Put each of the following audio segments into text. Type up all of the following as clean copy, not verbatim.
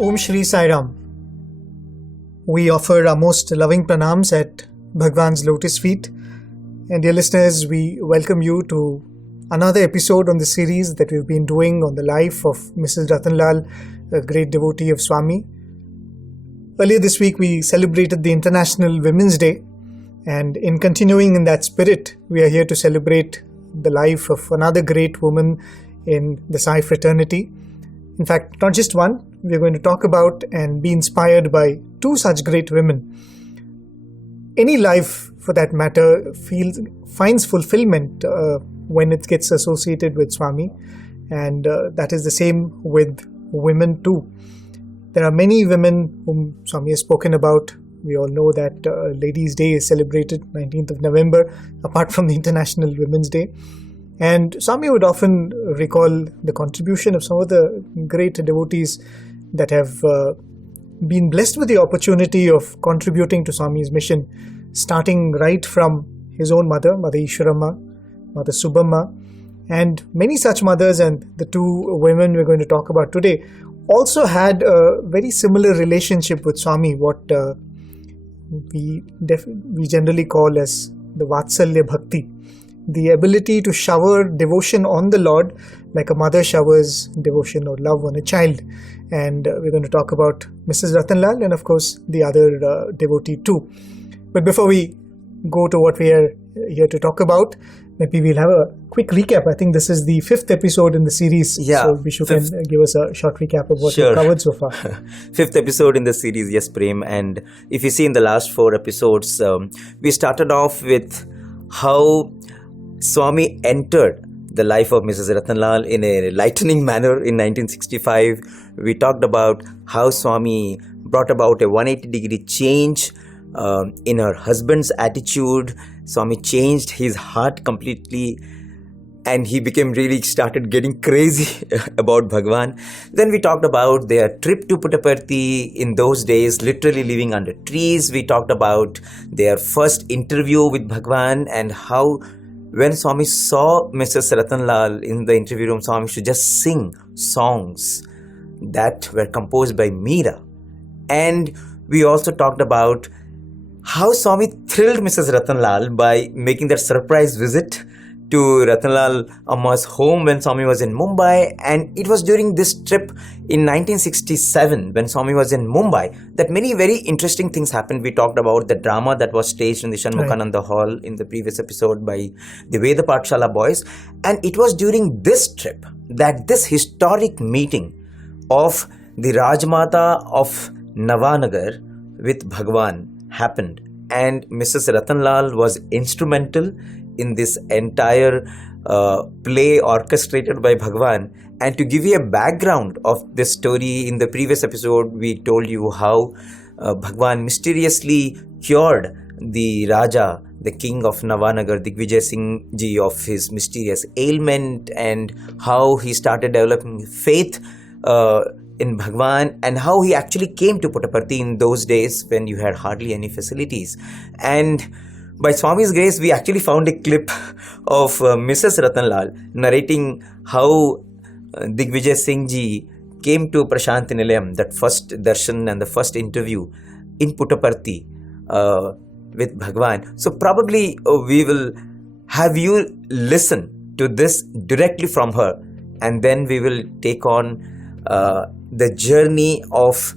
Om Shri Sai Ram. We offer our most loving pranams at Bhagawan's lotus feet. And dear listeners, we welcome you to another episode on the series that we've been doing on the life of Mrs Ratanlal, a great devotee of Swami. Earlier this week, we celebrated the International Women's Day. And in continuing in that spirit, we are here to celebrate the life of another great woman in the Sai fraternity. In fact, not just one, we are going to talk about and be inspired by two such great women. Any life, for that matter, finds fulfillment when it gets associated with Swami, and that is the same with women too. There are many women whom Swami has spoken about. We all know that Ladies' Day is celebrated 19th of November, apart from the International Women's Day. And Swami would often recall the contribution of some of the great devotees that have been blessed with the opportunity of contributing to Swami's mission, starting right from his own mother, Mother Easwaramma, Mother Subhamma, and many such mothers. And the two women we're going to talk about today also had a very similar relationship with Swami, what we generally call as the Vatsalya Bhakti. The ability to shower devotion on the Lord like a mother showers devotion or love on a child. And we're going to talk about Mrs. Ratanlal and of course the other devotee too. But before we go to what we are here to talk about, maybe we'll have a quick recap. I think this is the 5th episode in the series. Yeah, so Bishu can give us a short recap of what we've covered so far. 5th episode in the series, yes, Prem. And if you see in the last 4 episodes, we started off with how Swami entered the life of Mrs. Ratanlal in a lightning manner in 1965. We talked about how Swami brought about a 180-degree change in her husband's attitude. Swami changed his heart completely and he started getting crazy about Bhagawan. Then we talked about their trip to Puttaparthi in those days, literally living under trees. We talked about their first interview with Bhagawan and how when Swami saw Mrs. Ratanlal in the interview room, Swami should just sing songs that were composed by Meera. And we also talked about how Swami thrilled Mrs. Ratanlal by making that surprise visit to Ratanlal Amma's home when Swami was in Mumbai. And it was during this trip in 1967 when Swami was in Mumbai that many very interesting things happened. We talked about the drama that was staged in the Shanmukhananda Hall in the previous episode by the Veda Pathshala boys. And it was during this trip that this historic meeting of the Rajmata of Navanagar with Bhagawan happened. And Mrs. Ratanlal was instrumental in this entire play orchestrated by Bhagawan. And to give you a background of this story, in the previous episode, we told you how Bhagawan mysteriously cured the Raja, the king of Navanagar, Digvijay Singh Ji, of his mysterious ailment, and how he started developing faith in Bhagawan, and how he actually came to Puttaparthi in those days when you had hardly any facilities. And by Swami's grace, we actually found a clip of Mrs. Ratanlal narrating how Digvijay Singh Ji came to Prasanthi Nilayam, that first darshan and the first interview in Puttaparthi with Bhagawan. So probably we will have you listen to this directly from her, and then we will take on the journey of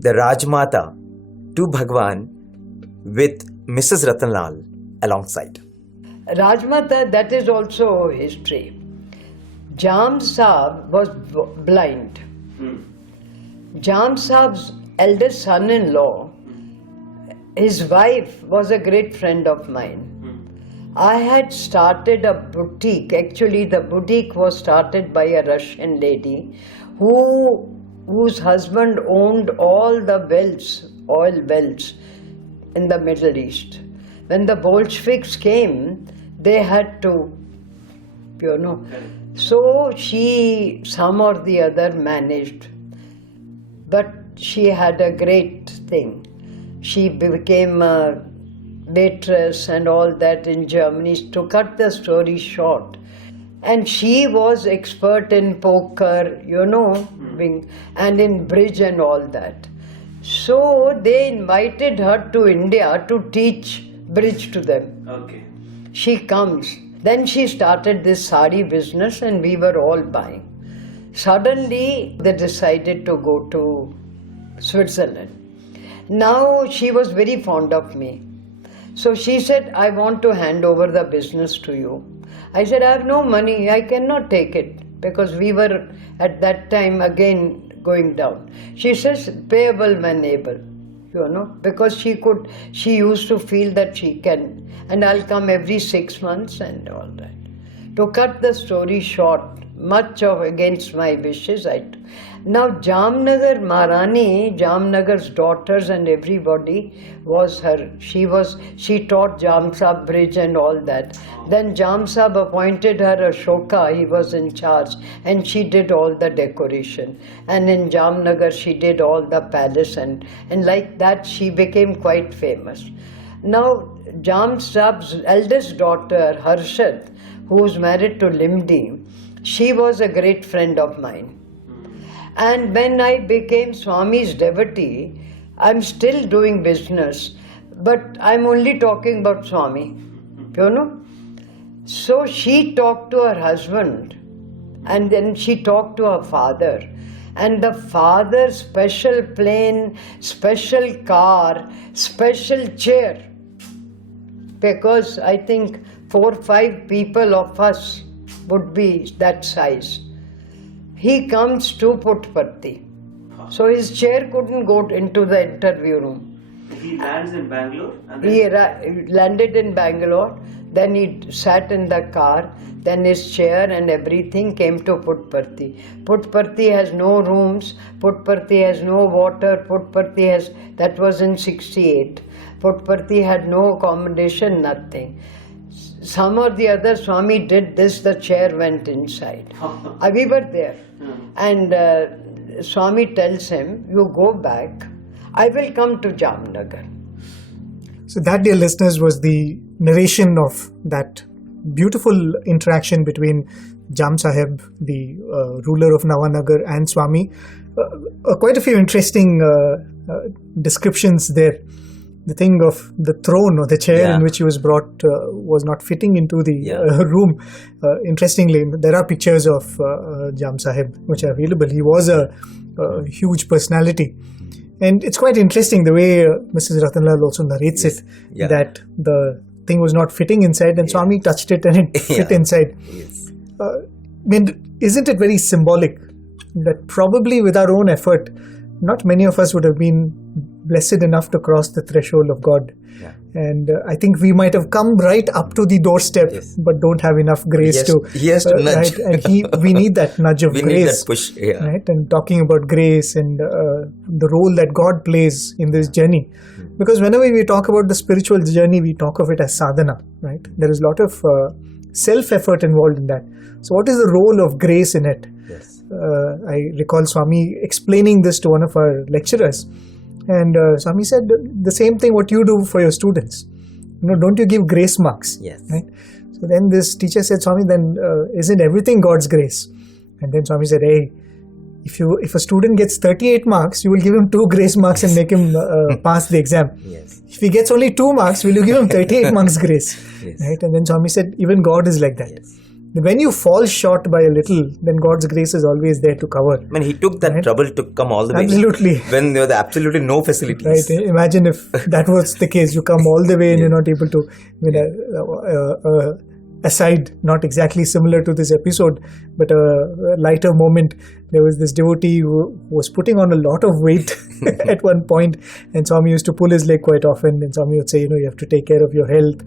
the Rajmata to Bhagawan with Mrs. Ratanlal alongside. Rajmata, that is also history. Jam Saab was blind. Jam Saab's eldest son-in-law, his wife was a great friend of mine. I had started a boutique. Actually, the boutique was started by a Russian lady whose husband owned all the wells, oil wells in the Middle East. When the Bolsheviks came, they had to, so she, some or the other, managed. But she had a great thing. She became a waitress and all that in Germany. To cut the story short, And she was expert in poker, and in bridge and all that. So they invited her to India to teach bridge to them. Okay. She comes. Then she started this sari business and we were all buying. Suddenly they decided to go to Switzerland. Now she was very fond of me. So she said, I want to hand over the business to you. I said, I have no money, I cannot take it, because we were at that time again going down. She says, payable when able, because she used to feel that she can, and I'll come every 6 months and all that. To cut the story short, much of against my wishes, now Jamnagar Maharani, Jamnagar's daughters and everybody was her. She taught Jam Sahib bridge and all that. Then Jam Sahib appointed her Ashoka, he was in charge, and she did all the decoration. And in Jamnagar she did all the palace, and like that she became quite famous. Now Jam Sahib's eldest daughter, Harshad, who was married to Limdi, she was a great friend of mine. And when I became Swami's devotee, I'm still doing business, but I'm only talking about Swami, So she talked to her husband, and then she talked to her father. And the father's special plane, special car, special chair, because I think 4 or 5 people of us would be that size. He comes to Puttaparthi. So his chair couldn't go into the interview room. He lands in Bangalore? He landed in Bangalore, then he sat in the car, then his chair and everything came to Puttaparthi. Puttaparthi has no rooms, Puttaparthi has no water, that was in 68. Puttaparthi had no accommodation, nothing. Some or the other, Swami did this, the chair went inside. We were there. And Swami tells him, you go back, I will come to Jamnagar. So that, dear listeners, was the narration of that beautiful interaction between Jam Sahib, the ruler of Nawanagar, and Swami. Quite a few interesting descriptions there. The thing of the throne or the chair in which he was brought was not fitting into the room. Interestingly, there are pictures of Jam Sahib which are available. He was a huge personality. And it's quite interesting the way Mrs Ratanlal also narrates it, that the thing was not fitting inside and Swami touched it and it fit inside. Yes. Isn't it very symbolic that probably with our own effort, not many of us would have been blessed enough to cross the threshold of God. And I think we might have come right up to the doorstep, but don't have enough grace to. He has to nudge. Right? And we need that nudge of we grace. We need that push. Right? And talking about grace and the role that God plays in this journey. Because whenever we talk about the spiritual journey, we talk of it as sadhana. Right? There is a lot of self-effort involved in that. So what is the role of grace in it? Yes. I recall Swami explaining this to one of our lecturers. And Swami said the same thing what you do for your students. Don't you give grace marks? Yes. Right? So then this teacher said, Swami, then isn't everything God's grace? And then Swami said, hey, if a student gets 38 marks, you will give him 2 grace marks and make him pass the exam. Yes. If he gets only 2 marks, will you give him 38 marks grace? Yes. Right? And then Swami said, even God is like that. Yes. When you fall short by a little, then God's grace is always there to cover. I mean, he took that trouble to come all the way. Absolutely. When there was absolutely no facilities. Right. Imagine if that was the case. You come all the way and you're not able to. Aside, not exactly similar to this episode, but a lighter moment. There was this devotee who was putting on a lot of weight at one point, and Swami used to pull his leg quite often. And Swami would say, you have to take care of your health.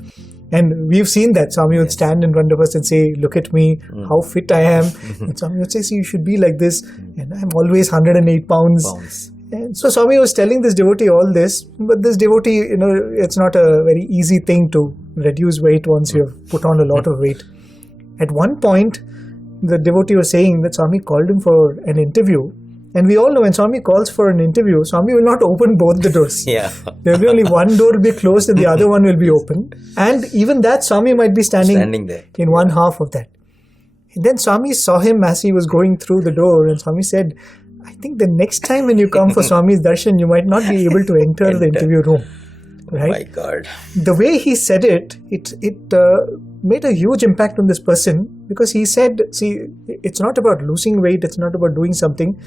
And we've seen that. Swami would stand in front of us and say, look at me, how fit I am. And Swami would say, see, you should be like this. And I'm always 108 pounds. And so Swami was telling this devotee all this. But this devotee, it's not a very easy thing to reduce weight once you have put on a lot of weight. At one point, the devotee was saying that Swami called him for an interview. And we all know when Swami calls for an interview, Swami will not open both the doors. Yeah. There will be only one door will be closed and the other one will be open. And even that, Swami might be standing there in one half of that. And then Swami saw him as he was going through the door, and Swami said, I think the next time when you come for Swami's darshan, you might not be able to enter the interview room. Right? Oh my God. The way he said it made a huge impact on this person, because he said, see, it's not about losing weight, it's not about doing something.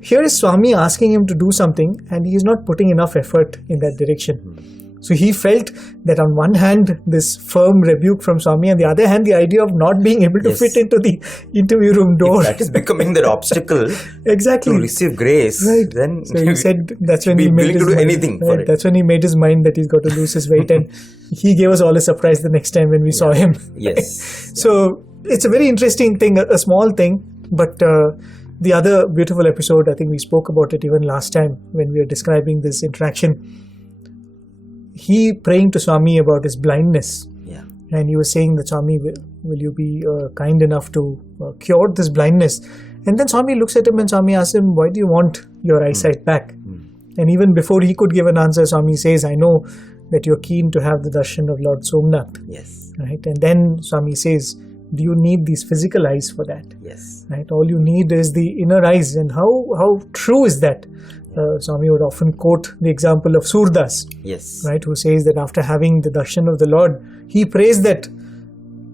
Here is Swami asking him to do something, and he is not putting enough effort in that direction. So he felt that on one hand, this firm rebuke from Swami, and the other hand, the idea of not being able to fit into the interview room door. If that is becoming the obstacle exactly to receive grace, right. then so he said that's when be he made willing his to do mind, anything right, for it. That's when he made his mind that he's got to lose his weight, and he gave us all a surprise the next time when we saw him. Yes. So it's a very interesting thing, a small thing, but the other beautiful episode, I think we spoke about it even last time when we were describing this interaction. He praying to Swami about his blindness, and he was saying that Swami, will you be kind enough to cure this blindness? And then Swami looks at him and Swami asks him, why do you want your eyesight back? And even before he could give an answer, Swami says, I know that you're keen to have the darshan of Lord Somnath. Yes. Right? And then Swami says, do you need these physical eyes for that? Yes. Right? All you need is the inner eyes. And how true is that? Swami would often quote the example of Surdas, Yes. right, who says that after having the darshan of the Lord, he prays that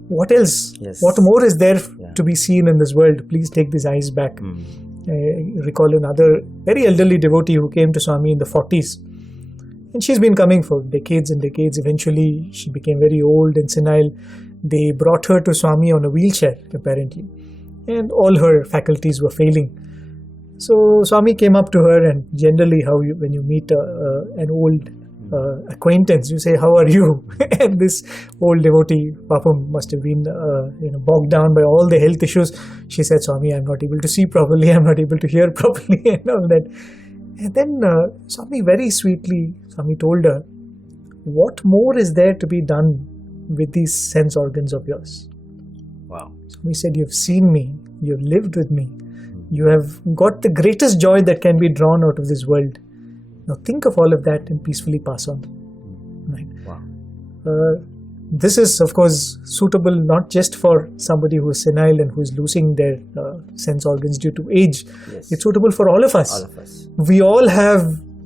what else, what more is there to be seen in this world? Please take these eyes back. I recall another very elderly devotee who came to Swami in the 40s. And she's been coming for decades and decades. Eventually, she became very old and senile. They brought her to Swami on a wheelchair, apparently. And all her faculties were failing. So Swami came up to her, and generally when you meet an old acquaintance, you say, how are you? And this old devotee, Papam, must have been bogged down by all the health issues. She said, Swami, I'm not able to see properly, I'm not able to hear properly, and all that. And then Swami very sweetly, Swami told her, what more is there to be done with these sense organs of yours? Wow. Swami said, you've seen me, you've lived with me, you have got the greatest joy that can be drawn out of this world. Now think of all of that and peacefully pass on. Right? Wow. This is, of course, suitable not just for somebody who is senile and who is losing their sense organs due to age. Yes. It's suitable for all of us. All of us. We all have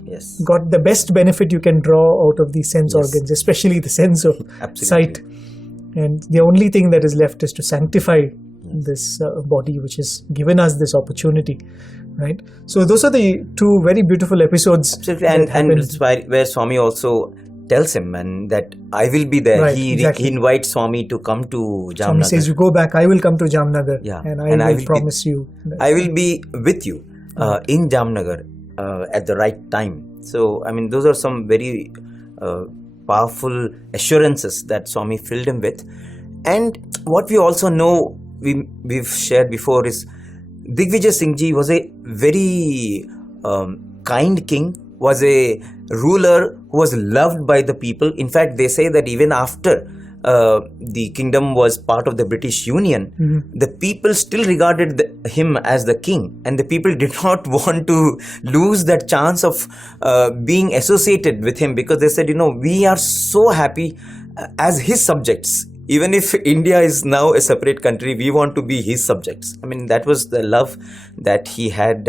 Yes. got the best benefit you can draw out of these sense organs, especially the sense of sight. And the only thing that is left is to sanctify this body which has given us this opportunity, right? So those are the two very beautiful episodes. Absolutely. And it's where Swami also tells him and that I will be there. Right, he invites Swami to come to Jamnagar. Swami says, you go back, I will come to Jamnagar, and I will promise you. I will be with you in Jamnagar at the right time. So, I mean, those are some very powerful assurances that Swami filled him with. And what we also know, we've shared before, is Digvijay Singh Ji was a very kind king, was a ruler who was loved by the people. In fact, they say that even after the kingdom was part of the British Union, the people still regarded him as the king, and the people did not want to lose that chance of being associated with him, because they said, we are so happy as his subjects. Even if India is now a separate country, we want to be his subjects. I mean, that was the love that he had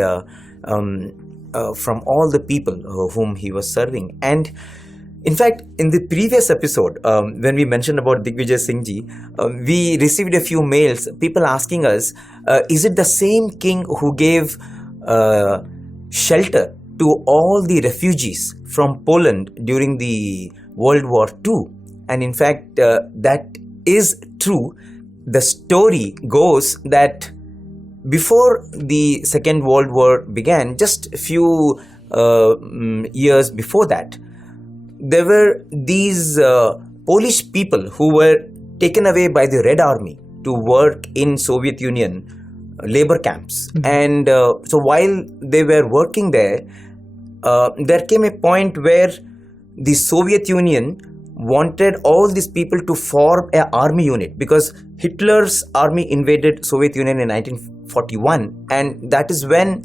from all the people whom he was serving. And in fact, in the previous episode, when we mentioned about Digvijay Singh Ji, we received a few mails, people asking us, is it the same king who gave shelter to all the refugees from Poland during the World War II? And in fact, that is true. The story goes that before the Second World War began, just a few years before that, there were these Polish people who were taken away by the Red Army to work in Soviet Union labor camps. And so while they were working there, there came a point where the Soviet Union wanted all these people to form an army unit, because Hitler's army invaded Soviet Union in 1941, and that is when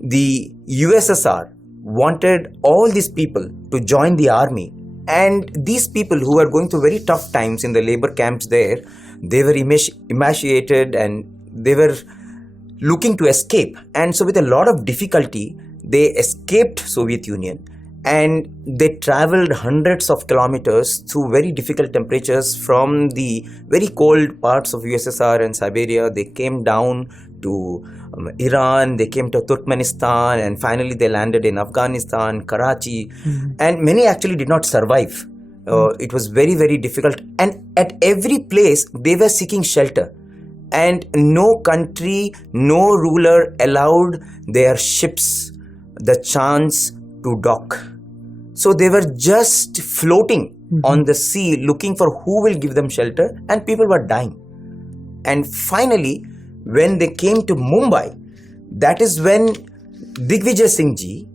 the USSR wanted all these people to join the army. And these people who were going through very tough times in the labor camps there, they were emaciated and they were looking to escape. And so with a lot of difficulty, they escaped Soviet Union and they traveled hundreds of kilometers through very difficult temperatures from the very cold parts of USSR and Siberia. They came down to Iran, they came to Turkmenistan, and finally they landed in Afghanistan, Karachi, and many actually did not survive. It was very, very difficult, and at every place they were seeking shelter, and no country, no ruler allowed their ships the chance to dock. So they were just floating on the sea looking for who will give them shelter, and people were dying. And finally, when they came to Mumbai, that is when Digvijay Singh Ji,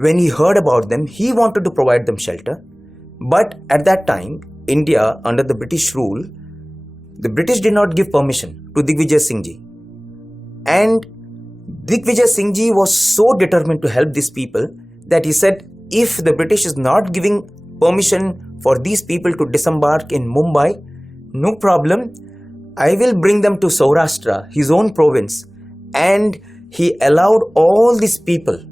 when he heard about them, he wanted to provide them shelter. But at that time, India, under the British rule, the British did not give permission to Digvijay Singh Ji. And Digvijay Singh Ji was so determined to help these people that he said, if the British is not giving permission for these people to disembark in Mumbai, no problem, I will bring them to Saurashtra, his own province. And he allowed all these people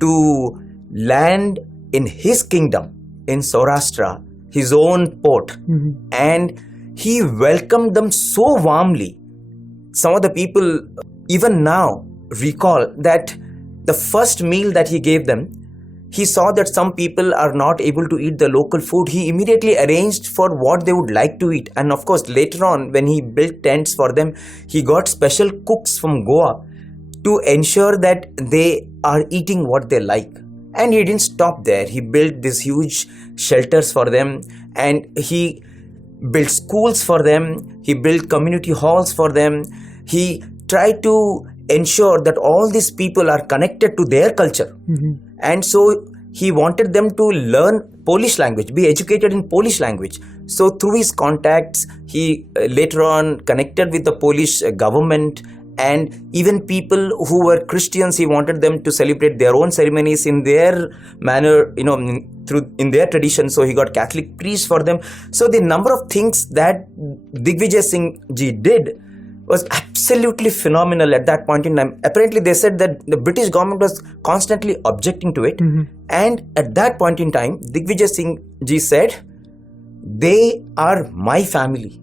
to land in his kingdom, in Saurashtra, his own port. And he welcomed them so warmly. Some of the people even now recall that the first meal that he gave them, he saw that some people are not able to eat the local food. He immediately arranged for what they would like to eat. And of course, later on, when he built tents for them, he got special cooks from Goa to ensure that they are eating what they like. And he didn't stop there. He built these huge shelters for them, and he built schools for them. He built community halls for them. He tried to ensure that all these people are connected to their culture. And so he wanted them to learn Polish language, be educated in Polish language. So through his contacts, he later on connected with the Polish government, and even people who were Christians, he wanted them to celebrate their own ceremonies in their manner, in their tradition. So he got Catholic priests for them. So the number of things that Digvijay Singh Ji did was absolutely phenomenal at that point in time. Apparently, they said that the British government was constantly objecting to it. And at that point in time, Digvijay Singh Ji said, they are my family.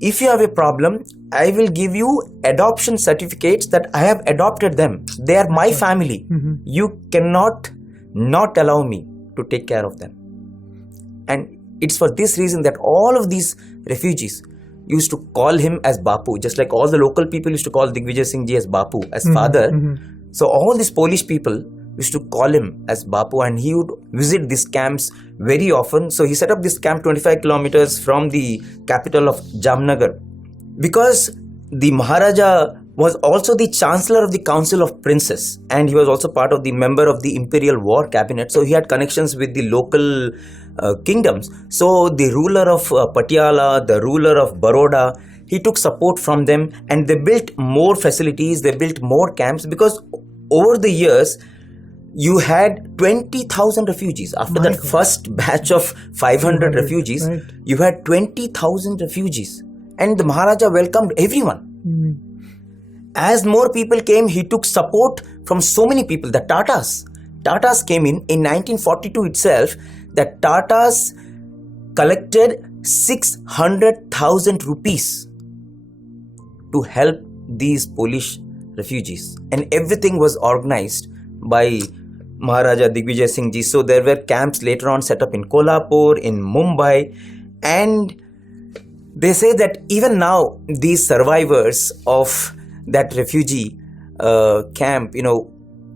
If you have a problem, I will give you adoption certificates that I have adopted them. They are my family. You cannot not allow me to take care of them. And it's for this reason that all of these refugees used to call him as Bapu, just like all the local people used to call Digvijay Singh Ji as Bapu, as father. So all these Polish people used to call him as Bapu, and he would visit these camps very often. So he set up this camp 25 kilometers from the capital of Jamnagar, because the Maharaja was also the Chancellor of the Council of Princes, and he was also part of the member of the Imperial War Cabinet. So he had connections with the local kingdoms. So the ruler of Patiala, the ruler of Baroda, he took support from them, and they built more facilities, they built more camps, because over the years you had 20,000 refugees. After that first batch of 500 refugees, you had 20,000 refugees, and the Maharaja welcomed everyone. As more people came, he took support from so many people. The Tatas came in 1942 itself. The Tatas collected 600,000 rupees to help these Polish refugees, and everything was organized by Maharaja Digvijay Singh Ji. So there were camps later on set up in Kolhapur, in Mumbai, and they say that even now these survivors of that refugee camp,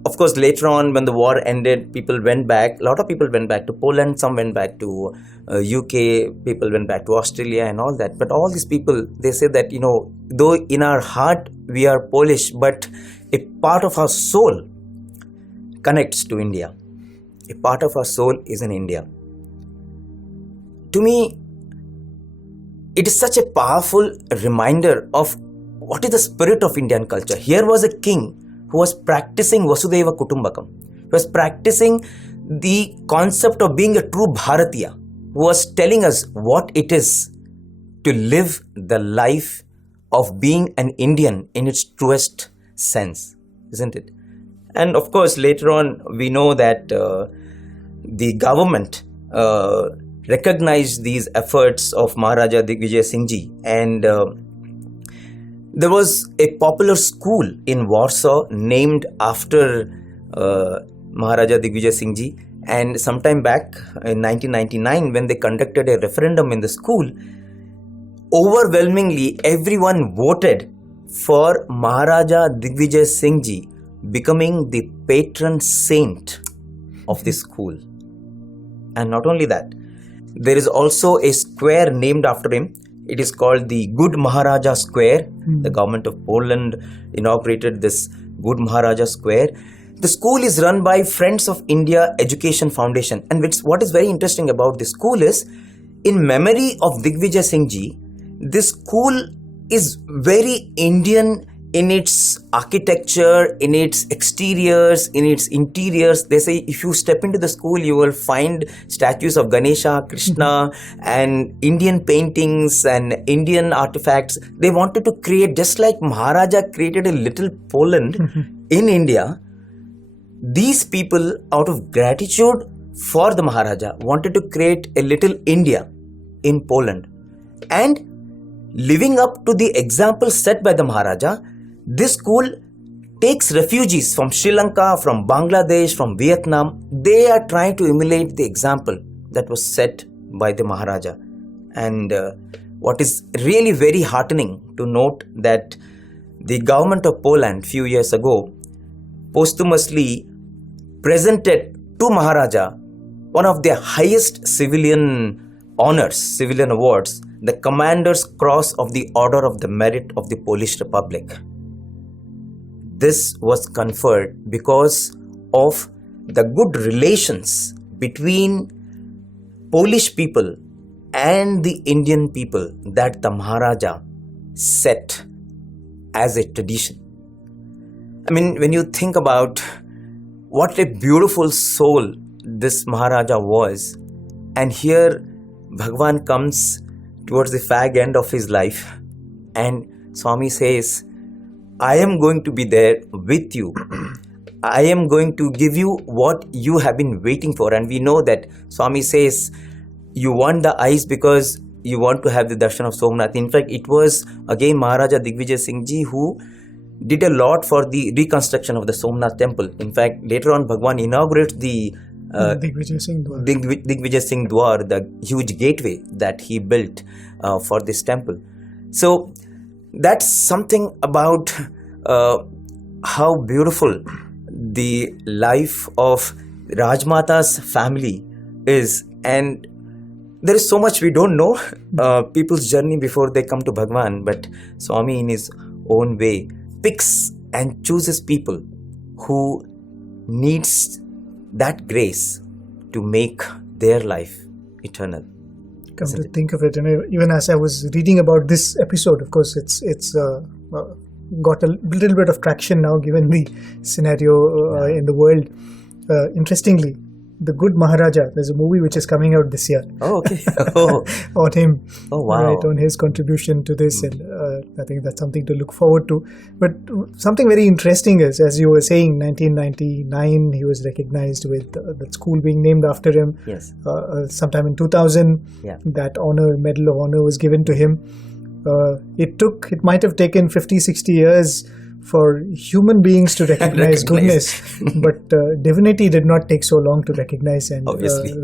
of course later on when the war ended, people went back. A lot of people went back to Poland, some went back to UK, people went back to Australia and all that. But all these people, they say that, though in our heart we are Polish, but a part of our soul connects to India. A part of our soul is in India. To me, it is such a powerful reminder of what is the spirit of Indian culture. Here was a king who was practicing Vasudhaiva Kutumbakam. He was practicing the concept of being a true Bharatiya, who was telling us what it is to live the life of being an Indian in its truest sense, isn't it? And of course, later on, we know that the government recognized these efforts of Maharaja Digvijay Singh Ji, and there was a popular school in Warsaw named after Maharaja Digvijay Singh Ji. And sometime back in 1999, when they conducted a referendum in the school, overwhelmingly everyone voted for Maharaja Digvijay Singh Ji becoming the patron saint of the school. And not only that, there is also a square named after him. It is called the Good Maharaja Square. The government of Poland inaugurated this Good Maharaja Square. The school is run by Friends of India Education Foundation. And what is very interesting about this school is, in memory of Digvijay Singh Ji, this school is very Indian in its architecture, in its exteriors, in its interiors. They say if you step into the school, you will find statues of Ganesha, Krishna, and Indian paintings and Indian artifacts. They wanted to create, just like Maharaja created a little Poland in India, these people, out of gratitude for the Maharaja, wanted to create a little India in Poland. And living up to the example set by the Maharaja, this school takes refugees from Sri Lanka, from Bangladesh, from Vietnam. They are trying to emulate the example that was set by the Maharaja. And what is really very heartening to note that the government of Poland few years ago posthumously presented to Maharaja one of their highest civilian honors, civilian awards, the Commander's Cross of the Order of the Merit of the Polish Republic. This was conferred because of the good relations between Polish people and the Indian people that the Maharaja set as a tradition. I mean, when you think about what a beautiful soul this Maharaja was, and here Bhagawan comes towards the fag end of his life, and Swami says, I am going to be there with you. I am going to give you what you have been waiting for. And we know that Swami says, you want the eyes because you want to have the darshan of Somnath. In fact, it was again Maharaja Digvijay Singh Ji who did a lot for the reconstruction of the Somnath temple. In fact, later on, Bhagawan inaugurates the Digvijay Singh Dwar. Digvijay Singh Dwar, the huge gateway that he built for this temple. So that's something about how beautiful the life of Rajmata's family is. And there is so much we don't know people's journey before they come to Bhagavan, but Swami in his own way picks and chooses people who needs that grace to make their life eternal. Come to think of it, and even as I was reading about this episode, of course, it's got a little bit of traction now given the scenario in the world. Interestingly, The Good Maharaja, there's a movie which is coming out this year. Oh, okay. Oh. On him. Oh, wow. Right, on his contribution to this. And I think that's something to look forward to. But something very interesting is, as you were saying, 1999, he was recognized with the school being named after him. Yes. Sometime in 2000, that honor, Medal of Honor was given to him. It might have taken 50, 60 years for human beings to recognize goodness, but divinity did not take so long to recognize and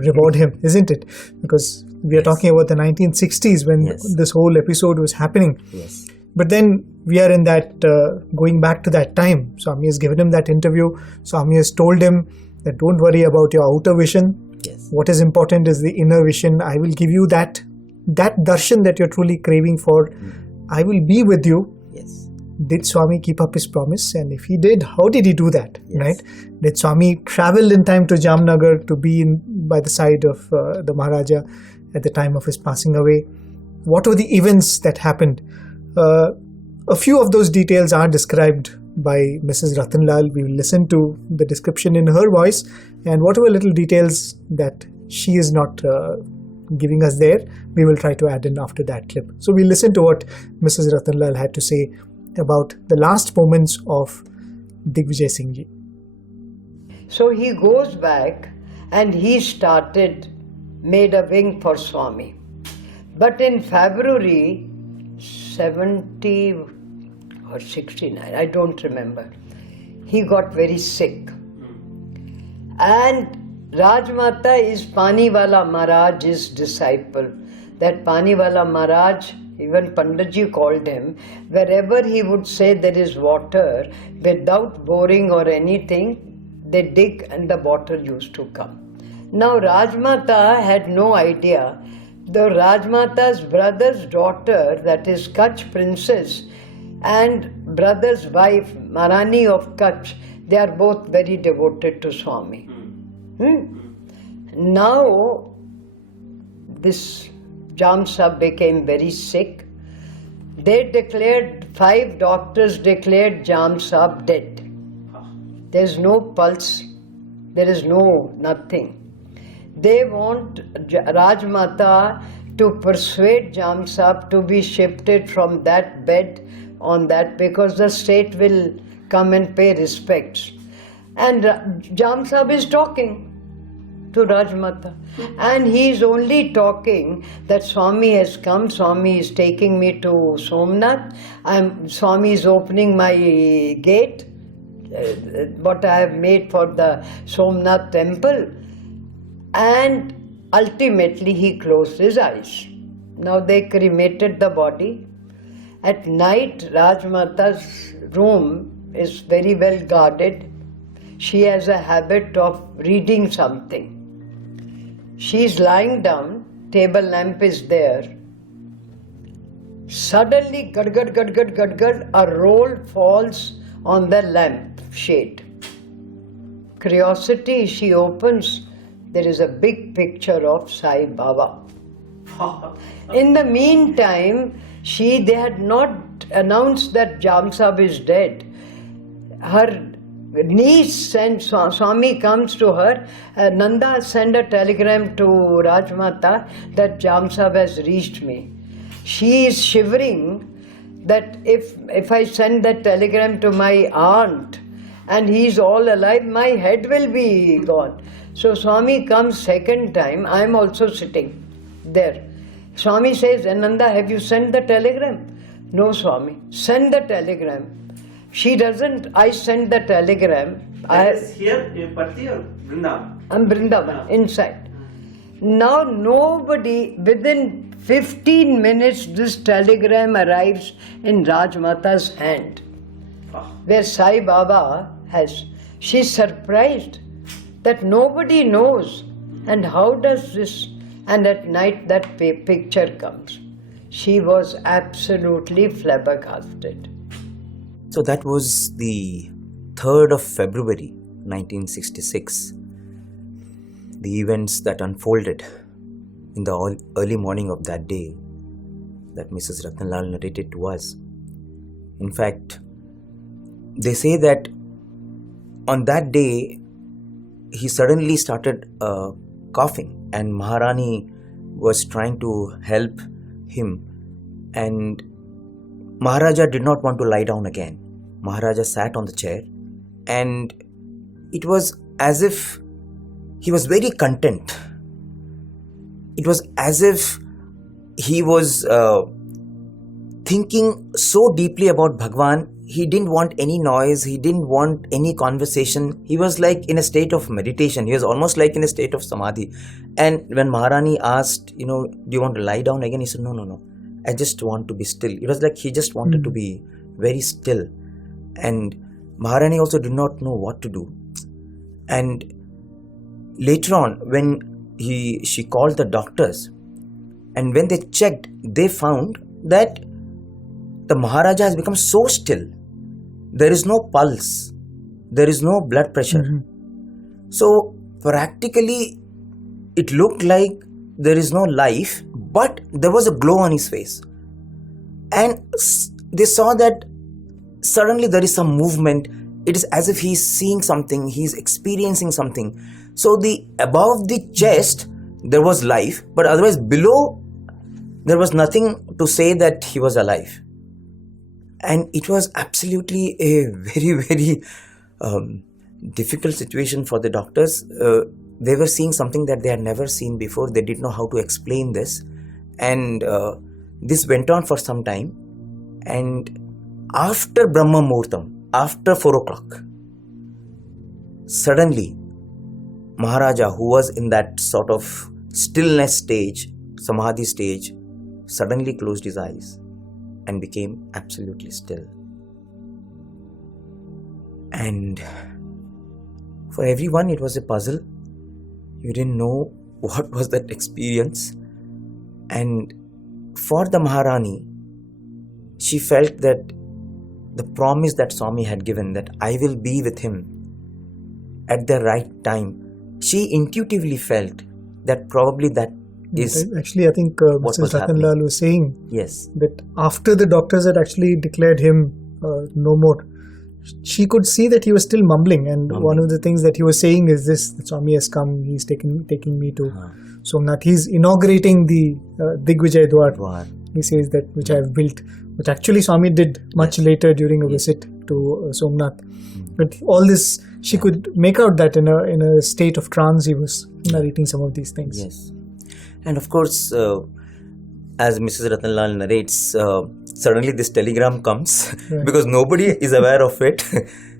reward him, isn't it? Because we are talking about the 1960s when this whole episode was happening. Yes. But then we are in that, going back to that time. Swami has given him that interview. Swami has told him that don't worry about your outer vision. Yes. What is important is the inner vision. I will give you that darshan that you're truly craving for. I will be with you. Yes. Did Swami keep up his promise? And if he did, how did he do that? Right? Did Swami travel in time to Jamnagar to be by the side of the Maharaja at the time of his passing away? What were the events that happened? A few of those details are described by Mrs Ratanlal. We will listen to the description in her voice, and whatever little details that she is not giving us there, we will try to add in after that clip. So we'll listen to what Mrs. Ratanlal had to say about the last moments of Digvijay Singh Ji. So he goes back and he made a wing for Swami. But in February 70 or 69, I don't remember, he got very sick. And Rajmata is Paniwala Maharaj's disciple. That Paniwala Maharaj, even Panditji called him, wherever he would say there is water, without boring or anything, they dig and the water used to come. Now Rajmata had no idea. The Rajmata's brother's daughter, that is Kutch princess, and brother's wife, Marani of Kutch, they are both very devoted to Swami. Now this Jam Sahib became very sick. They declared, 5 doctors declared Jam Sahib dead. There is no pulse, there is no nothing. They want Rajmata to persuade Jam Sahib to be shifted from that bed on that, because the state will come and pay respects. And Jam Sahib is talking to Rajmata. And he is only talking that Swami has come, Swami is taking me to Somnath, Swami is opening my gate, what I have made for the Somnath temple. And ultimately he closed his eyes. Now they cremated the body. At night, Rajmata's room is very well guarded. She has a habit of reading something. She is lying down, table lamp is there. Suddenly, gad gad gad gad gad gad, a roll falls on the lamp shade. Curiosity, she opens, there is a big picture of Sai Baba. In the meantime, they had not announced that Jam Sahib is dead. Her niece sent, Swami comes to her, Nanda sent a telegram to Rajmata that Jam Sahib has reached me. She is shivering that if I send that telegram to my aunt and he is all alive, my head will be gone. So Swami comes second time, I am also sitting there. Swami says, Ananda, have you sent the telegram? No, Swami. Send the telegram. She doesn't. I sent the telegram. Is here in Patti or Vrindavan? I'm Vrindavan, inside. Now nobody, within 15 minutes, this telegram arrives in Rajmata's hand, where Sai Baba has. She's surprised that nobody knows. And how does this? And at night that picture comes. She was absolutely flabbergasted. So that was the 3rd of February 1966. The events that unfolded in the early morning of that day that Mrs. Ratanlal narrated to us. In fact, they say that on that day he suddenly started coughing, and Maharani was trying to help him, and Maharaja did not want to lie down again. Maharaja sat on the chair, and it was as if he was very content. It was as if he was thinking so deeply about Bhagawan. He didn't want any noise, he didn't want any conversation. He was like in a state of meditation. He was almost like in a state of samadhi. And when Maharani asked, do you want to lie down again? He said, no, I just want to be still. It was like he just wanted to be very still. And Maharani also did not know what to do. And later on, when she called the doctors, and when they checked, they found that the Maharaja has become so still. There is no pulse. There is no blood pressure. Mm-hmm. So practically, it looked like there is no life, but there was a glow on his face. And they saw that suddenly there is some movement. It is as if he is seeing something, he is experiencing something. So above the chest, there was life, but otherwise below there was nothing to say that he was alive. And it was absolutely a very, very difficult situation for the doctors. They were seeing something that they had never seen before. They didn't know how to explain this. And this went on for some time. And after Brahma Muhurtam, after 4 o'clock, suddenly Maharaja, who was in that sort of stillness stage, Samadhi stage, suddenly closed his eyes and became absolutely still. And for everyone it was a puzzle. You didn't know what was that experience. And for the Maharani, she felt that the promise that Swami had given, that I will be with him at the right time, she intuitively felt that probably that is actually, I think Mrs Ratanlal was saying that after the doctors had actually declared him no more, she could see that he was still mumbling, and one of the things that he was saying is this: that Swami has come, he's taking me to Somnath. He's inaugurating the Digvijay Dwar. He says that which I have built, which actually Swami did much later during a visit to Somnath. But all this, she could make out that in a state of trance he was narrating some of these things. Yes. And of course, as Mrs. Ratanlal narrates, suddenly this telegram comes because nobody is aware of it.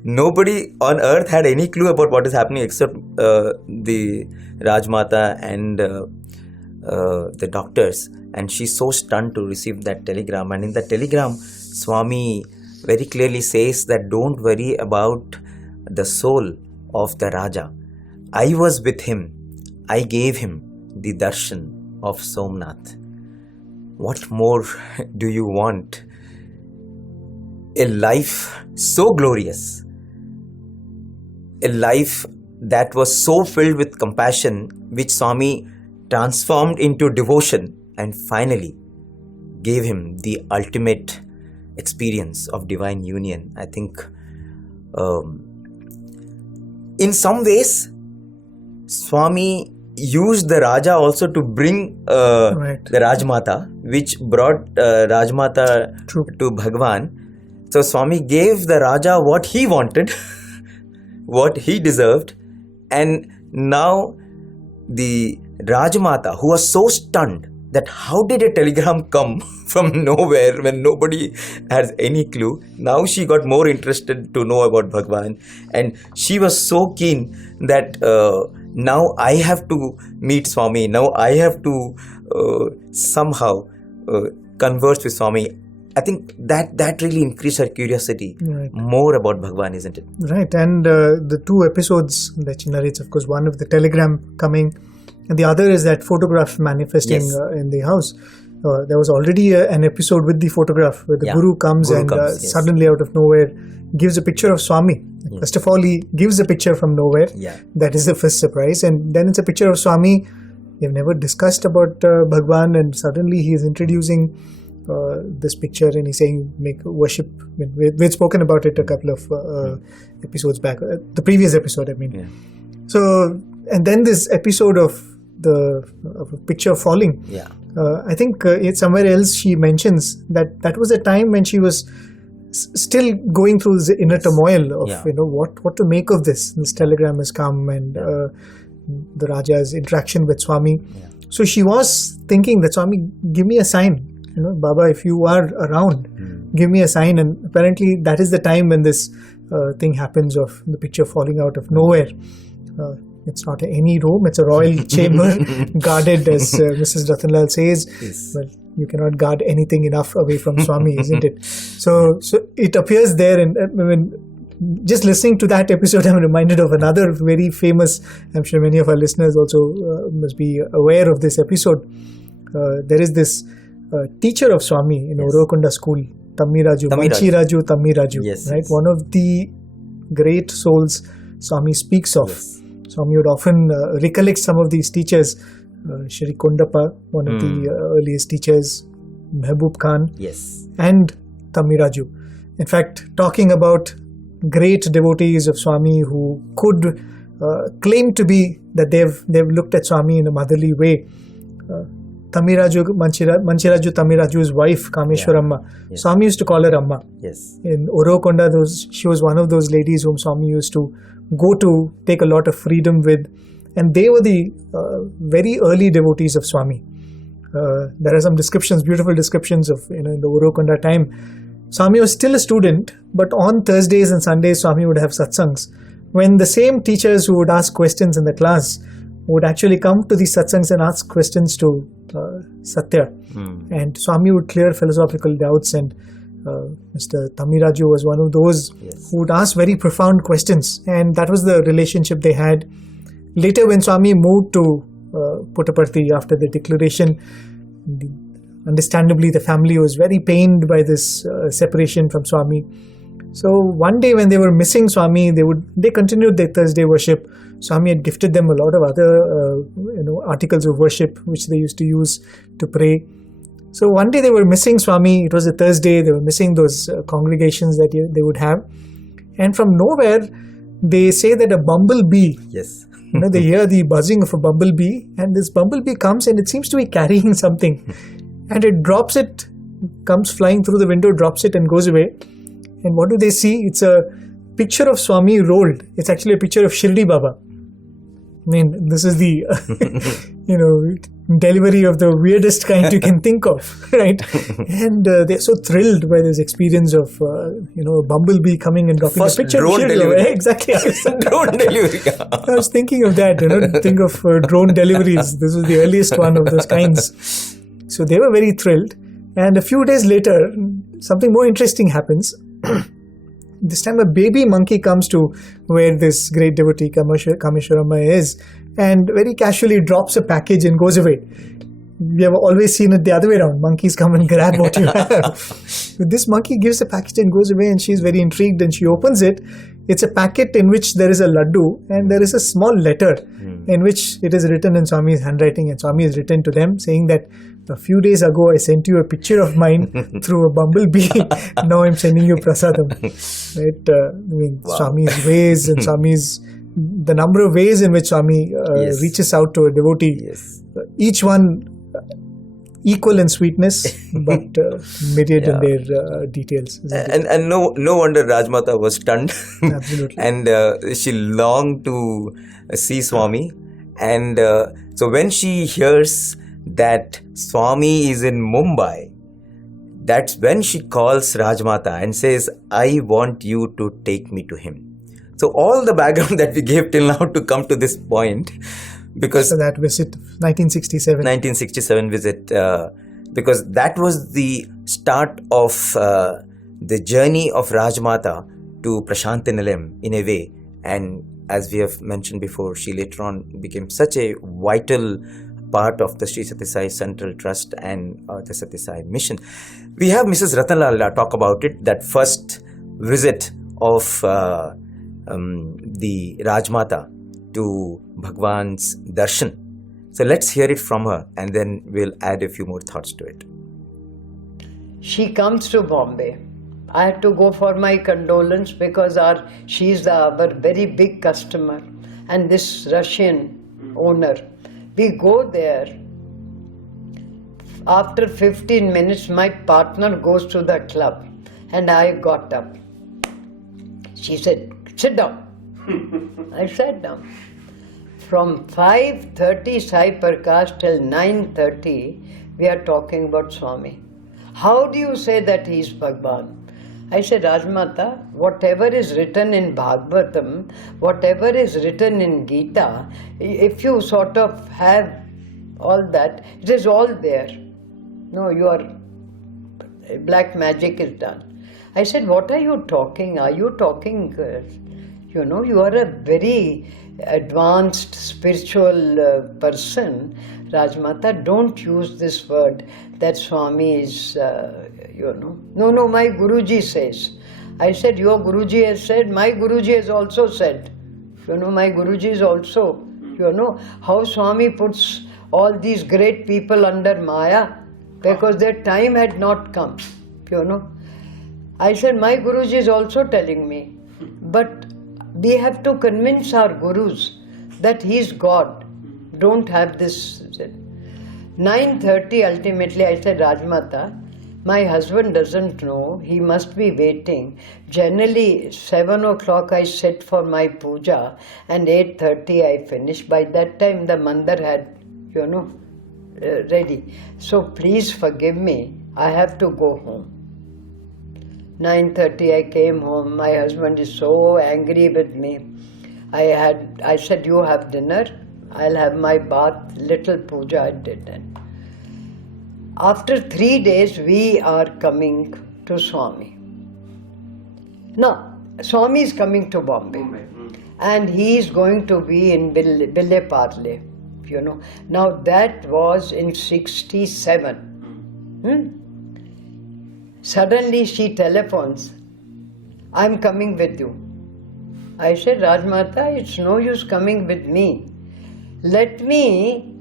Nobody on earth had any clue about what is happening except the Rajmata and the doctors. And she's so stunned to receive that telegram. And in the telegram, Swami very clearly says that don't worry about the soul of the Raja. I was with him. I gave him the darshan of Somnath. What more do you want? A life so glorious, a life that was so filled with compassion, which Swami transformed into devotion and finally gave him the ultimate experience of divine union. I think in some ways Swami used the Raja also to bring the Rajmata, which brought Rajmata to Bhagawan. So Swami gave the Raja what he wanted, what he deserved, and now the Rajmata, who was so stunned that how did a telegram come from nowhere when nobody has any clue, now she got more interested to know about Bhagavan, and she was so keen that now I have to meet Swami, now I have to somehow converse with Swami. I think that really increased her curiosity more about Bhagavan, isn't it? Right, and the two episodes that she narrates, of course, one of the telegram coming, and the other is that photograph manifesting in the house. There was already an episode with the photograph where the Guru comes and suddenly out of nowhere gives a picture of Swami. First of all, he gives a picture from nowhere. That is the first surprise. And then it's a picture of Swami. They've never discussed about Bhagavan, and suddenly he is introducing this picture and he's saying, make worship. We had spoken about it a couple of episodes back, the previous episode, I mean. So, and then this episode of the picture falling. I think somewhere else she mentions that was a time when she was still going through the inner turmoil of what to make of this. This telegram has come and the Raja's interaction with Swami. So she was thinking that Swami, give me a sign. Baba, if you are around, give me a sign. And apparently that is the time when this thing happens of the picture falling out of nowhere. It's not any room, it's a royal chamber guarded, as Mrs. Ratanlal says. Well, you cannot guard anything enough away from Swami, isn't it? So it appears there, and just listening to that episode, I'm reminded of another very famous, I'm sure many of our listeners also must be aware of this episode. There is this teacher of Swami in Uravakunda school, Tammiraju, Manchiraju Tammiraju, right? One of the great souls Swami speaks of. Swami would often recollect some of these teachers. Shri Kondappa, one of the earliest teachers, Mehboob Khan, and Tammiraju. In fact, talking about great devotees of Swami who could claim to be that they've looked at Swami in a motherly way. Manchiraju Tamiraju's wife, Kameshwaramma, Yes. Swami used to call her Amma. Yes. In Orokonda, she was one of those ladies whom Swami used to go to take a lot of freedom with, and they were the very early devotees of Swami. There are some descriptions, beautiful descriptions of in the Orokonda time. Swami was still a student, but on Thursdays and Sundays, Swami would have satsangs, when the same teachers who would ask questions in the class would actually come to these satsangs and ask questions to Sathya. And Swami would clear philosophical doubts, and Mr. Tamiraju was one of those who would ask very profound questions, and that was the relationship they had. Later, when Swami moved to Puttaparthi after the declaration, understandably the family was very pained by this separation from Swami. So one day when they were missing Swami, they continued their Thursday worship. Swami had gifted them a lot of other articles of worship which they used to use to pray. So one day they were missing Swami. It was a Thursday. They were missing those congregations that they would have. And from nowhere, they say that a bumblebee, Yes. they hear the buzzing of a bumblebee, and this bumblebee comes and it seems to be carrying something. And it drops it, comes flying through the window, drops it and goes away. And what do they see? It's a picture of Swami rolled. It's actually a picture of Shirdi Baba. I mean, this is the, delivery of the weirdest kind you can think of, right? And they're so thrilled by this experience of, a bumblebee coming and dropping First a picture drone of Shirdi delivery. Baba. Exactly. Drone delivery. I was thinking of that, think of drone deliveries. This was the earliest one of those kinds. So they were very thrilled. And a few days later, something more interesting happens. This time a baby monkey comes to where this great devotee Kameshwaramma is, and very casually drops a package and goes away. We have always seen it the other way around. Monkeys come and grab what you have. But this monkey gives a package and goes away, and she's very intrigued, and she opens it. It's a packet in which there is a laddu, and there is a small letter in which it is written in Swami's handwriting, and Swami has written to them saying that a few days ago I sent you a picture of mine through a bumblebee. Now I'm sending you prasadam. Right? Swami's ways and the number of ways in which Swami reaches out to a devotee. Yes. Each one equal in sweetness, but myriad in their details. And no wonder Rajmata was stunned. Absolutely. And she longed to see Swami. And so when she hears that Swami is in Mumbai, that's when she calls Rajmata and says, I want you to take me to him. So all the background that we gave till now to come to this point, because so that visit, 1967 visit, because that was the start of the journey of Rajmata to Prasanthi Nilayam in a way. And as we have mentioned before, she later on became such a vital part of the Sri Sathya Sai Central Trust and the Sathya Sai Mission. We have Mrs. Ratanlal talk about it, that first visit of the Rajmata to Bhagawan's darshan. So let's hear it from her, and then we'll add a few more thoughts to it. She comes to Bombay. I had to go for my condolence because she's our very big customer, and this Russian owner. We go there. After 15 minutes, my partner goes to the club, and I got up. She said, sit down. I sat down. From 5:30 Sai Prakash till 9:30, we are talking about Swami. How do you say that he is Bhagawan? I said, Rajmata, whatever is written in Bhagavatam, whatever is written in Gita, if you sort of have all that, it is all there. No, black magic is done. I said, what are you talking? Are you talking, you are a very advanced spiritual person. Rajmata, don't use this word that Swami is, No, my Guruji says. I said, your Guruji has said, my Guruji has also said. My Guruji is also, how Swami puts all these great people under Maya because their time had not come, I said, my Guruji is also telling me. But we have to convince our gurus that he is God. Don't have this. 9:30 ultimately I said, Rajmata, my husband doesn't know, he must be waiting. Generally 7 o'clock I sit for my puja and 8:30 I finish. By that time the mandir had, ready. So please forgive me, I have to go home. 9:30 I came home, my husband is so angry with me. I said, you have dinner, I'll have my bath, little puja I did. And after 3 days we are coming to Swami. Now, Swami is coming to Bombay. And he is going to be in Bille Parle, Now that was in 67. Suddenly she telephones, I'm coming with you. I said, Rajmata, it's no use coming with me. Let me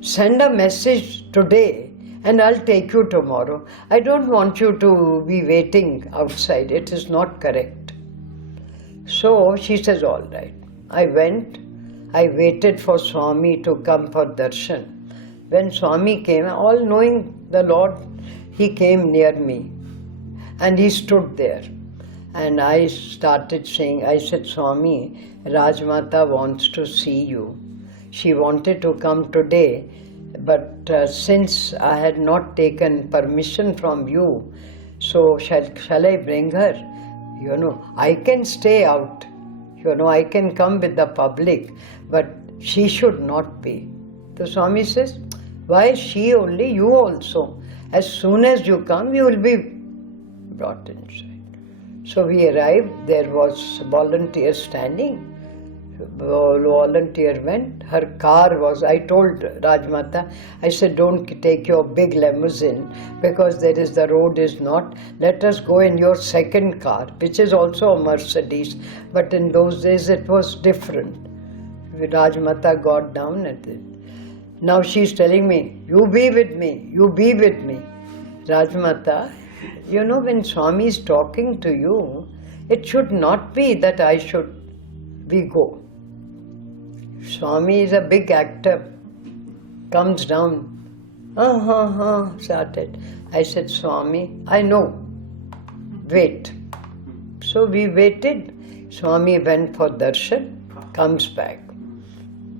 send a message today and I'll take you tomorrow. I don't want you to be waiting outside. It is not correct. So she says, all right. I went. I waited for Swami to come for darshan. When Swami came, all knowing the Lord, he came near me and he stood there. And I started saying, I said, Swami, Rajmata wants to see you. She wanted to come today, but since I had not taken permission from you, so shall I bring her? I can stay out. I can come with the public, but she should not be. The Swami says, why she only? You also. As soon as you come, you will be brought inside. So we arrived, there was a volunteer standing. Volunteer went, her car was, I told Rajmata, I said, don't take your big limousine because the road is not, let us go in your second car, which is also a Mercedes, but in those days it was different. Rajmata got down at it. Now she's telling me, you be with me, you be with me. Rajmata, when Swami is talking to you, it should not be that we go. Swami is a big actor, comes down, started. I said, Swami, I know, wait. So we waited. Swami went for darshan, comes back.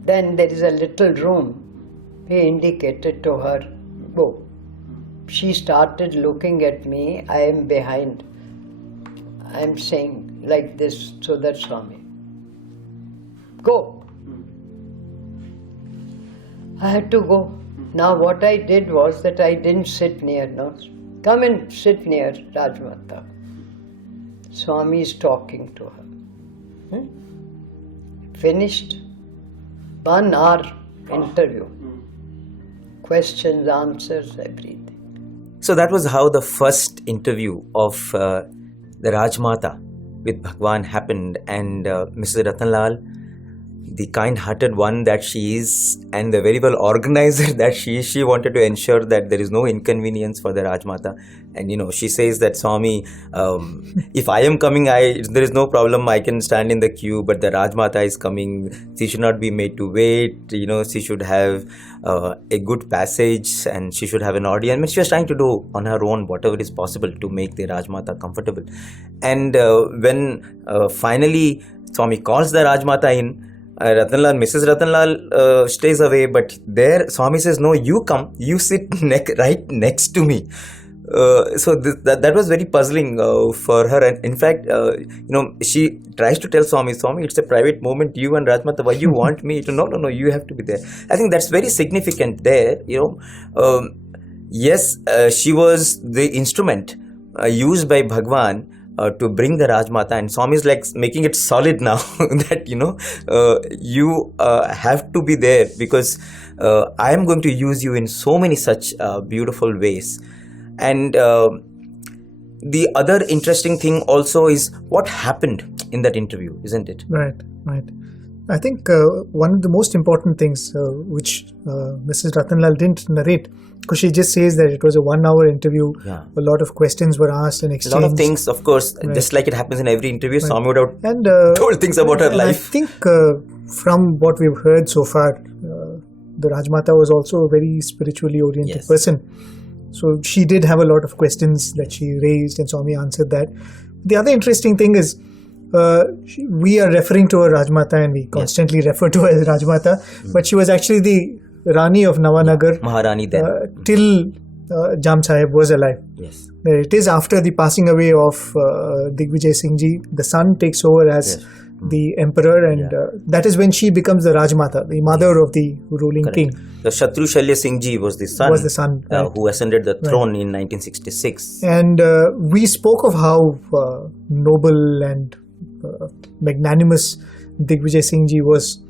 Then there is a little room. He indicated to her, go. She started looking at me, I am behind. I am saying like this, so that Swami, go. I had to go. Now what I did was that I didn't sit near. No, come and sit near Rajmata. Swami is talking to her. Finished. 1 hour interview. Questions, answers, everything. So that was how the first interview of the Rajmata with Bhagawan happened, and Mrs Ratanlal, the kind-hearted one that she is and the very well organizer that she is, she wanted to ensure that there is no inconvenience for the Rajmata. And she says that, Swami, if I am coming, there is no problem, I can stand in the queue, but the Rajmata is coming, she should not be made to wait, she should have a good passage and she should have an audience. I mean, she was trying to do on her own whatever is possible to make the Rajmata comfortable. And when finally Swami calls the Rajmata in, Mrs. Ratanlal stays away, but there Swami says, no, you come, you sit right next to me. So that was very puzzling for her, and in fact, she tries to tell Swami, it's a private moment, you and Rajmata, why you want me to? No, you have to be there. I think that's very significant there. Yes, she was the instrument used by Bhagawan to bring the Rajmata, and Swami is like making it solid now that you have to be there because I am going to use you in so many such beautiful ways. And the other interesting thing also is what happened in that interview, isn't it? Right. I think one of the most important things which Mrs. Ratanlal didn't narrate, because she just says that it was a 1 hour interview, Yeah. a lot of questions were asked and A exchanged. lot of things, of course, Right. just like it happens in every interview, Swami would have And told things about her and life. I think from what we've heard so far, the Rajmata was also a very spiritually oriented Yes. person. So she did have a lot of questions that she raised, and Swami answered that. The other interesting thing is, we are referring to her Rajmata, and we constantly refer to her as Rajmata, but she was actually the Rani of Navanagar Maharani then. till Jam Sahib was alive. Yes. It is after the passing away of Digvijay Singh Ji, the son takes over as Yes. the emperor, and that is when she becomes the Rajmata, the mother of the ruling Correct. king. The Shatru Shalya Singh Ji was the son, Right. who ascended the throne in 1966. And we spoke of how noble and magnanimous Digvijay Singh Ji was.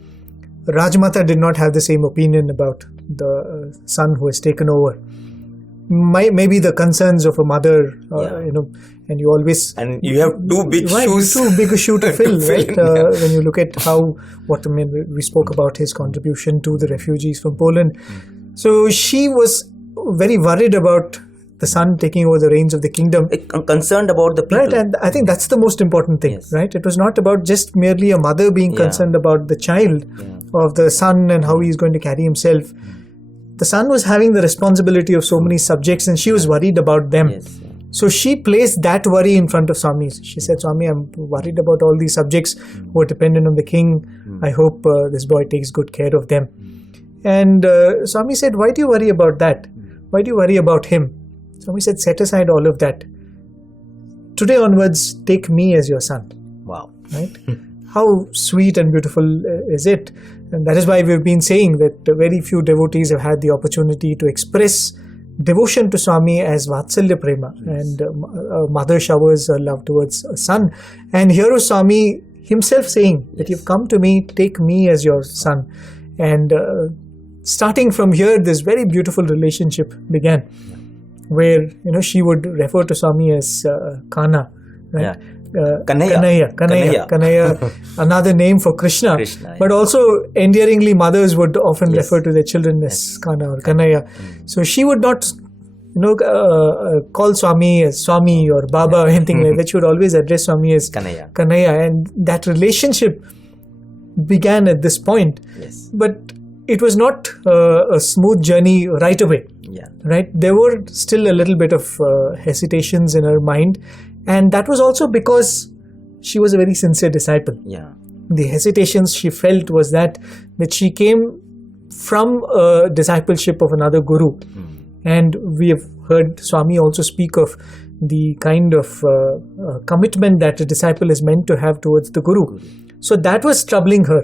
Rajmata did not have the same opinion about the son who has taken over. Maybe the concerns of a mother, and you always And you have two big right, shoes. too big a shoe to fill, right? yeah. When you look at we spoke about his contribution to the refugees from Poland. So she was very worried about the son taking over the reins of the kingdom. Concerned about the people. Right, and I think that's the most important thing, Yes. right? It was not about just merely a mother being concerned about the child of the son and how he's going to carry himself. The son was having the responsibility of so many subjects, and she was worried about them. Yes, yeah. So she placed that worry in front of Swami. She said, Swami, I'm worried about all these subjects who are dependent on the king. I hope this boy takes good care of them. And Swami said, why do you worry about that? Why do you worry about him? Swami said, set aside all of that. Today onwards, take me as your son. Wow. Right? How sweet and beautiful is it? And that is why we've been saying that very few devotees have had the opportunity to express devotion to Swami as Vatsalya Prema, and a mother showers her love towards a son. And here is Swami himself saying that you've come to me, take me as your son. And starting from here, this very beautiful relationship began, where she would refer to Swami as Kana, right? Yeah. Kanhaiya. Another name for Krishna. But also endearingly, mothers would often refer to their children as Kana or Kanhaiya. So she would not, call Swami as Swami or Baba or anything like that. She would always address Swami as Kanhaiya. And that relationship began at this point. Yes. But it was not a smooth journey right away. Yeah. Right? There were still a little bit of hesitations in her mind. And that was also because she was a very sincere disciple. Yeah. The hesitations she felt was that she came from a discipleship of another guru. And we have heard Swami also speak of the kind of commitment that a disciple is meant to have towards the guru. So that was troubling her.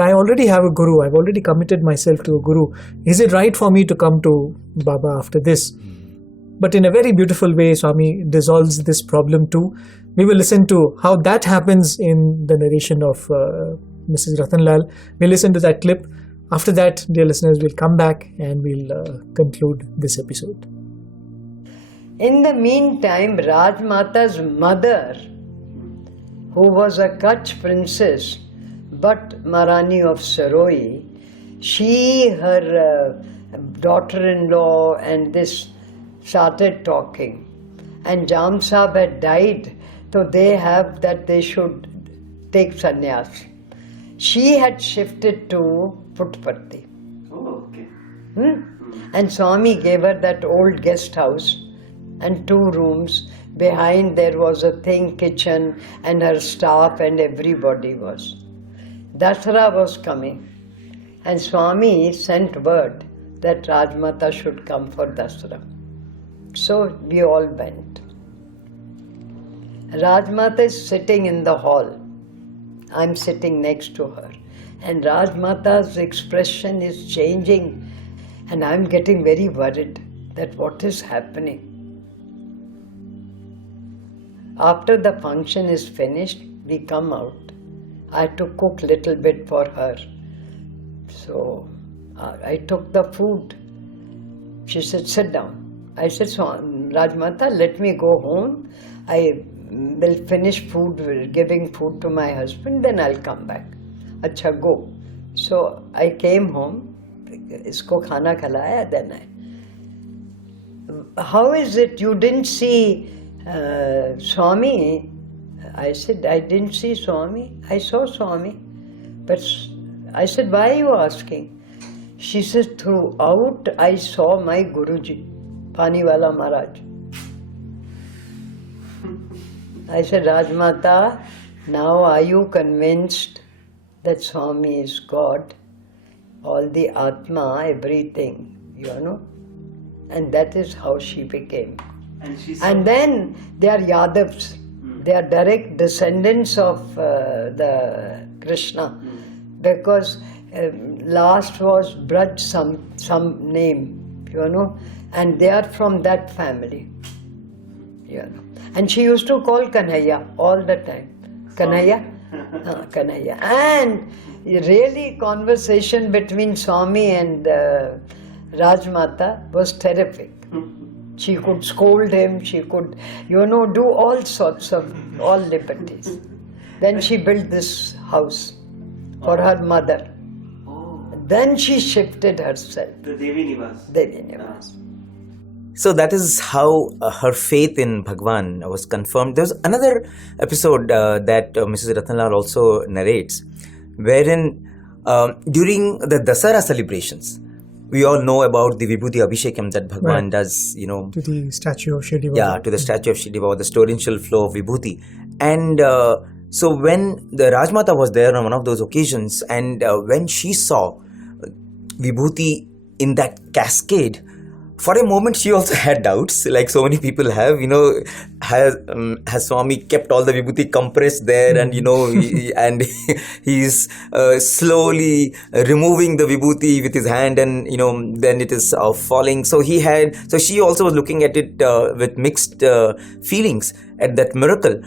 I already have a guru. I've already committed myself to a guru. Is it right for me to come to Baba after this? But in a very beautiful way, Swami dissolves this problem too. We will listen to how that happens in the narration of Mrs. Ratanlal. We'll listen to that clip. After that, dear listeners, we'll come back and we'll conclude this episode. In the meantime, Rajmata's mother, who was a Kutch princess, but Maharani of Saroi, she, her daughter-in-law and this started talking. And Jam Sahib had died, so they should take sannyas. She had shifted to Puttaparthi. Oh, okay. And Swami gave her that old guest house and 2 rooms. Behind there was a thin kitchen, and her staff and everybody was. Dasara was coming, and Swami sent word that Rajmata should come for Dasara. So we all went. Rajmata is sitting in the hall. I'm sitting next to her. And Rajmata's expression is changing, and I'm getting very worried that what is happening. After the function is finished, we come out. I had to cook little bit for her. So I took the food. She said, sit down. I said, so, Rajmata, let me go home. I will finish giving food to my husband, then I'll come back. Acha, go. So I came home, isko khana khalaya, then how is it you didn't see Swami? I said, I didn't see Swami. I saw Swami. But I said, why are you asking? She says, throughout I saw my Guruji, Paniwala Maharaj. I said, Rajmata, now are you convinced that Swami is God? All the Atma, everything, And that is how she became. And then they are Yadavs. They are direct descendants of the Krishna. Because last was Braj, some name, and they are from that family, And she used to call Kanhaiya all the time. Kanhaiya? Kanhaiya. And really conversation between Swami and Rajmata was terrific. She could scold him, she could, do all sorts of, all liberties. Then she built this house for her mother. Then she shifted herself. The Devi Nivas. Devi Nivas. So that is how her faith in Bhagawan was confirmed. There's another episode that Mrs. Ratanlal also narrates, wherein during the Dasara celebrations, we all know about the Vibhuti Abhishekam that Bhagawan does, To the statue of Shri Baba. Yeah, to the statue of Shri Baba, the torrential flow of Vibhuti. And so when the Rajmata was there on one of those occasions, and when she saw Vibhuti in that cascade, for a moment she also had doubts, like so many people have, has Swami kept all the Vibhuti compressed there, and he's slowly removing the Vibhuti with his hand, and then it is falling. So she also was looking at it with mixed feelings at that miracle.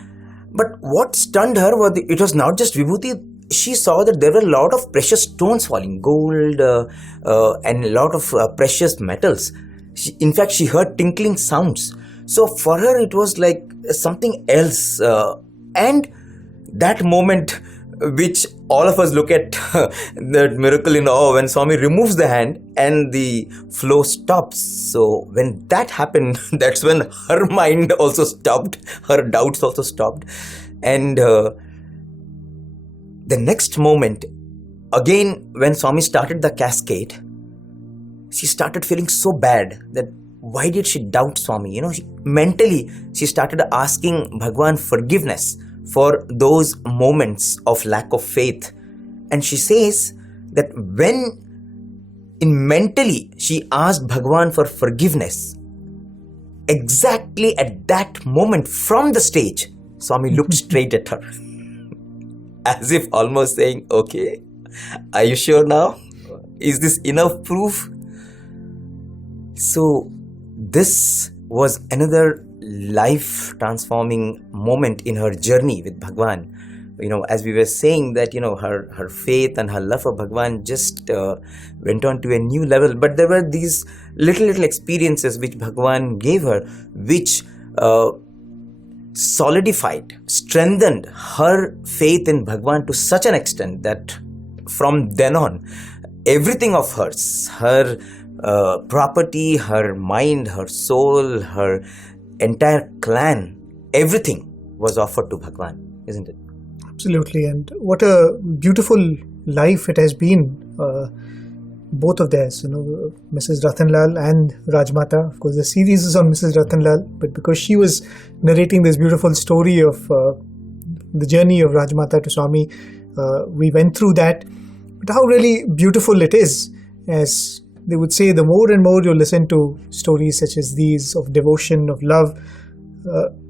But what stunned her was it was not just Vibhuti. She saw that there were a lot of precious stones falling, gold and a lot of precious metals. In fact, she heard tinkling sounds. So for her, it was like something else. And that moment, which all of us look at that miracle in awe, when Swami removes the hand and the flow stops. So when that happened, that's when her mind also stopped. Her doubts also stopped. And the next moment, again, when Swami started the cascade, she started feeling so bad that why did she doubt Swami? Mentally, she started asking Bhagawan forgiveness for those moments of lack of faith. And she says that when mentally she asked Bhagawan for forgiveness, exactly at that moment from the stage, Swami looked straight at her, as if almost saying, okay, are you sure now? Is this enough proof? So this was another life-transforming moment in her journey with Bhagawan. As we were saying that, her faith and her love for Bhagawan just went on to a new level. But there were these little experiences which Bhagawan gave her, which solidified, strengthened her faith in Bhagawan to such an extent that from then on, everything of hers, her property, her mind, her soul, her entire clan, everything was offered to Bhagawan, isn't it? Absolutely, and what a beautiful life it has been, both of theirs, Mrs. Ratanlal and Rajmata. Of course, the series is on Mrs. Ratanlal, but because she was narrating this beautiful story of the journey of Rajmata to Swami, we went through that. But how really beautiful it is, as they would say, the more and more you listen to stories such as these of devotion, of love,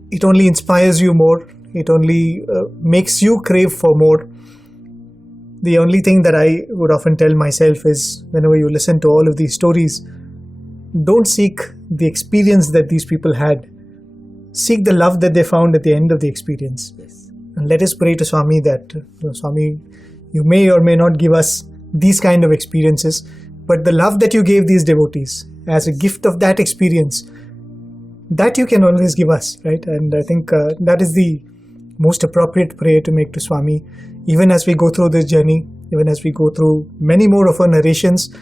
it only inspires you more. It only makes you crave for more. The only thing that I would often tell myself is, whenever you listen to all of these stories, don't seek the experience that these people had. Seek the love that they found at the end of the experience. Yes. And let us pray to Swami that, Swami, you may or may not give us these kind of experiences, but the love that you gave these devotees as a gift of that experience, that you can always give us, right? And I think that is the most appropriate prayer to make to Swami, even as we go through this journey, even as we go through many more of our narrations,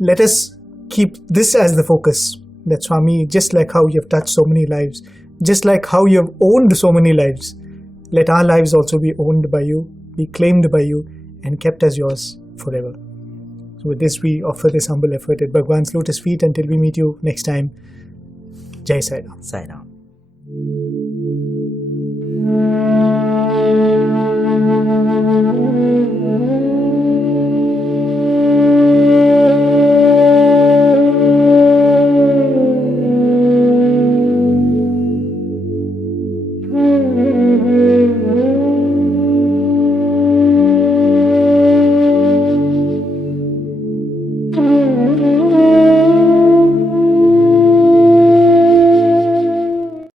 let us keep this as the focus. That Swami, just like how you have touched so many lives, just like how you have owned so many lives, let our lives also be owned by you, be claimed by you, and kept as yours forever. So with this, we offer this humble effort at Bhagawan's lotus feet until we meet you next time. Jai Sai Ram. Sai Ram.